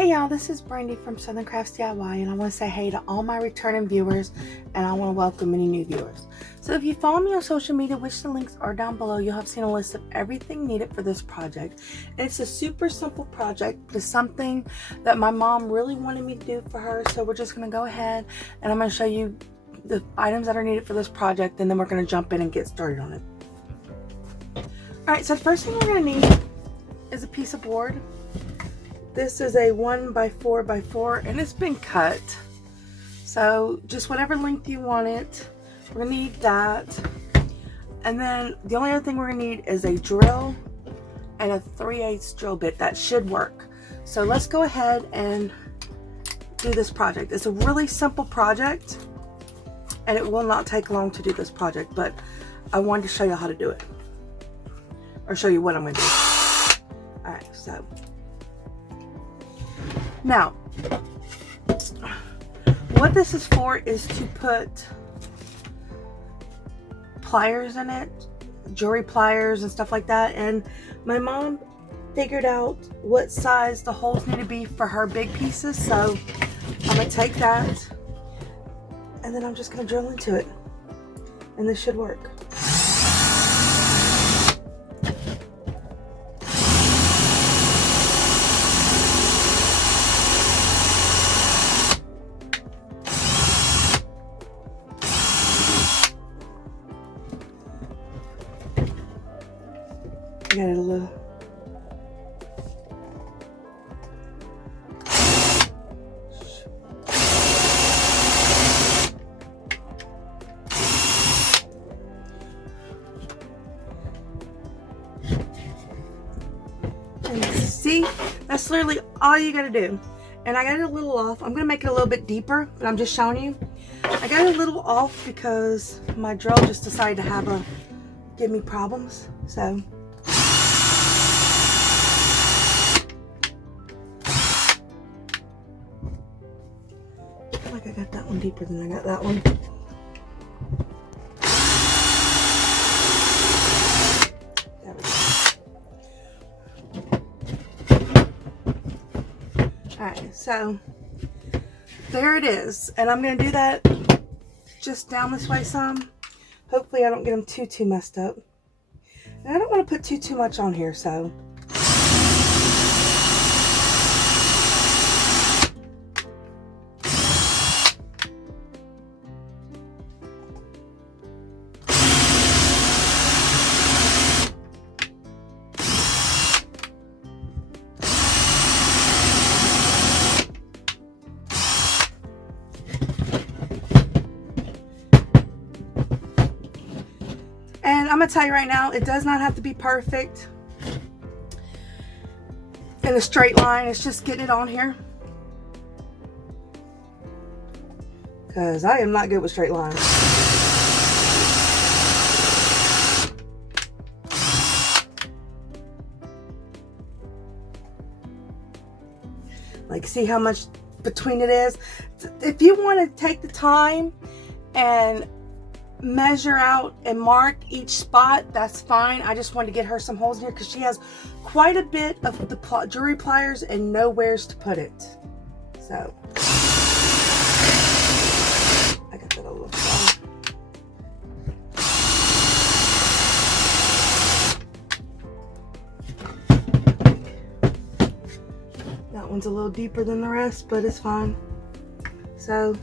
Hey y'all, this is Brandy from Southern Crafts DIY, and I want to say hey to all my returning viewers, and I want to welcome any new viewers. So if you follow me on social media, which the links are down below, you'll have seen a list of everything needed for this project. And it's a super simple project, but it's something that my mom really wanted me to do for her, so we're just going to go ahead and I'm going to show you the items that are needed for this project, and then we're going to jump in and get started on it. Alright, so the first thing we're going to need is a piece of board. This is a 1x4x4 and it's been cut, so just whatever length you want it. We're gonna need that, and then the only other thing we're gonna need is a drill and a 3/8 drill bit. That should work. So let's go ahead and do this project. It's a really simple project and it will not take long to do this project, but I wanted to show you how to do it, or show you what I'm gonna do. All right, so now, what this is for is to put pliers in it, jewelry pliers and stuff like that. And my mom figured out what size the holes need to be for her big pieces. So I'm going to take that and then I'm just going to drill into it. And this should work. Got it a little. And see, that's literally all you gotta do. And I got it a little off. I'm gonna make it a little bit deeper, but I'm just showing you. I got it a little off because my drill just decided to give me problems. So I got that one deeper than I got that one. There we go. Alright, so there it is. And I'm going to do that just down this way some. Hopefully I don't get them too messed up. And I don't want to put too much on here, so. And I'm gonna tell you right now, it does not have to be perfect in a straight line. It's just getting it on here, because I am not good with straight lines. Like, see how much between it is? If you want to take the time and measure out and mark each spot, that's fine. I just wanted to get her some holes in here because she has quite a bit of the jewelry pliers and nowheres to put it. So I got that a little far. That one's a little deeper than the rest, but it's fine. So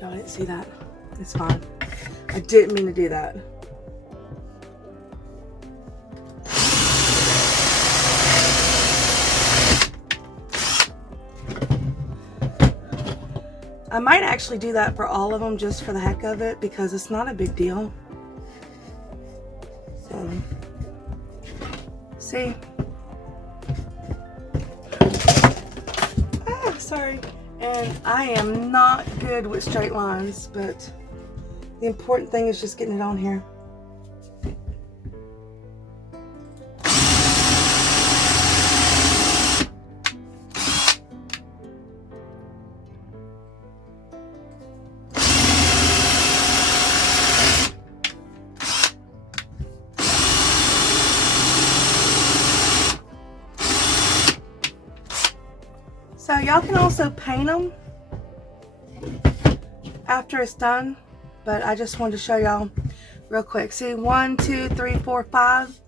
y'all didn't see that. It's fine. I didn't mean to do that. I might actually do that for all of them just for the heck of it, because it's not a big deal. So, see? Sorry. And I am not good with straight lines, but the important thing is just getting it on here. y'all can also paint them after it's done, but I just wanted to show y'all real quick. See, 1, 2, 3, 4, 5,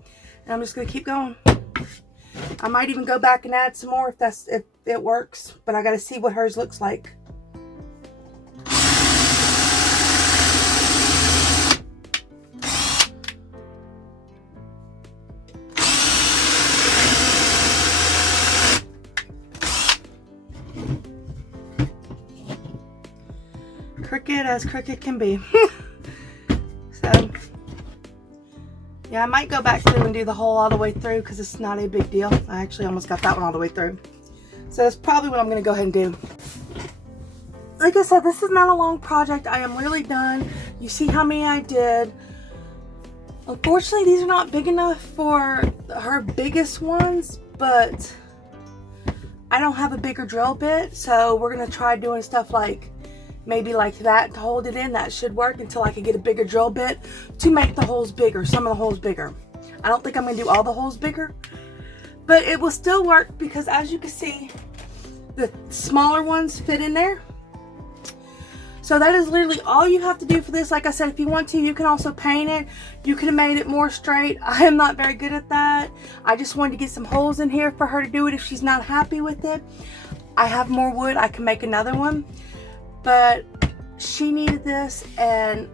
and I'm just gonna keep going. I might even go back and add some more if it works, but I gotta see what hers looks like. Crooked as crooked can be. So yeah, I might go back through and do the hole all the way through because it's not a big deal. I actually almost got that one all the way through. So that's probably what I'm going to go ahead and do. Like I said, this is not a long project. I am really done. You see how many I did. Unfortunately, these are not big enough for her biggest ones, but I don't have a bigger drill bit. So we're going to try doing stuff like maybe like that to hold it in. That should work until I can get a bigger drill bit to make the holes bigger, some of the holes bigger. I don't think I'm going to do all the holes bigger, but it will still work because as you can see, the smaller ones fit in there. So that is literally all you have to do for this. Like I said, if you want to, you can also paint it. You could have made it more straight. I am not very good at that. I just wanted to get some holes in here for her to do it if she's not happy with it. I have more wood. I can make another one. But she needed this and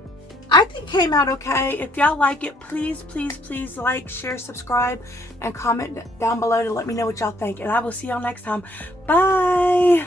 I think came out okay. If y'all like it, please, please, please like, share, subscribe, and comment down below to let me know what y'all think. And I will see y'all next time. Bye.